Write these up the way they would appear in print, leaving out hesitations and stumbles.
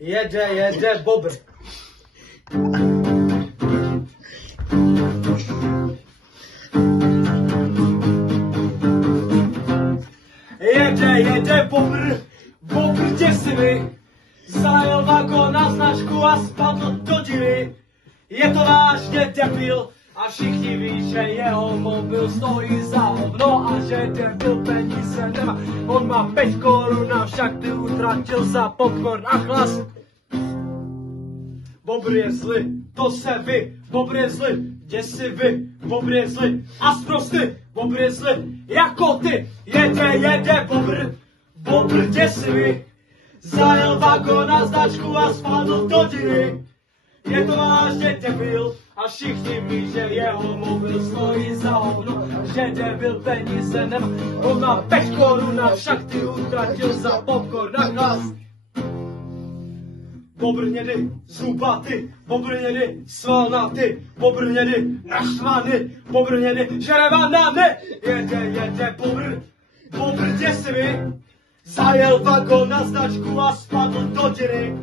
Jede bobr. Jede bobr děsivý. Zajel vagón na značku a spadl do díry. Je to vážně debil a všichni ví, že jeho mobil stojí za hovno a že debil peníze nemá. On má 5 korun a však ty utratil za popcorn a chlast. Bobr je zlý, to se ví, Bobr je zlý, děsivý, Bobr je zlý a sprostý, Bobr je zlý jako ty. Jede bobr děsivý. Zajel vagón na značku a spadl do díry. Je to vážně debil a všichni ví, že jeho mobil stojí za hovno, že debil peníze nemá. On má 5 korun a však ty utratil za popcorn a chlast. Bobr hnědý, zubatý, Bobr hnědý, svalnatý, Bobr hnědý, naštvaný, Bobr hnědý, žere banány. Jede bobr děsivý. Zajel vagón na značku a spadl do díry.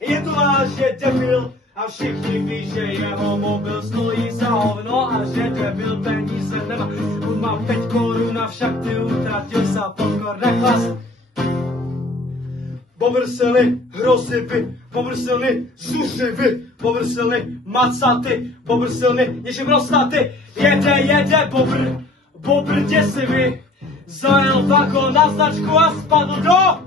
Je to vážně debil a všichni ví, že jeho mobil stojí za hovno a že debil peníze nemá. On má 5 korun a však ty utratil za popcorn a chlast. Bobr silný, hrozivý, Bobr silný, zuřivý, Bobr silný, macatý, Bobr silný, něčím rostnatý. Jede bobr děsivý. Zajel vagón na značku a spadl do.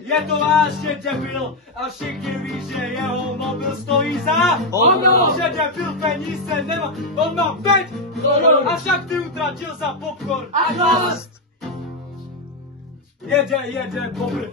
Je to vážně debil a všichni ví, že jeho mobil stojí za ono, že debil peníze nemá. On má 5 korun a však ty utratil za popcorn a chlast. Jede bobr.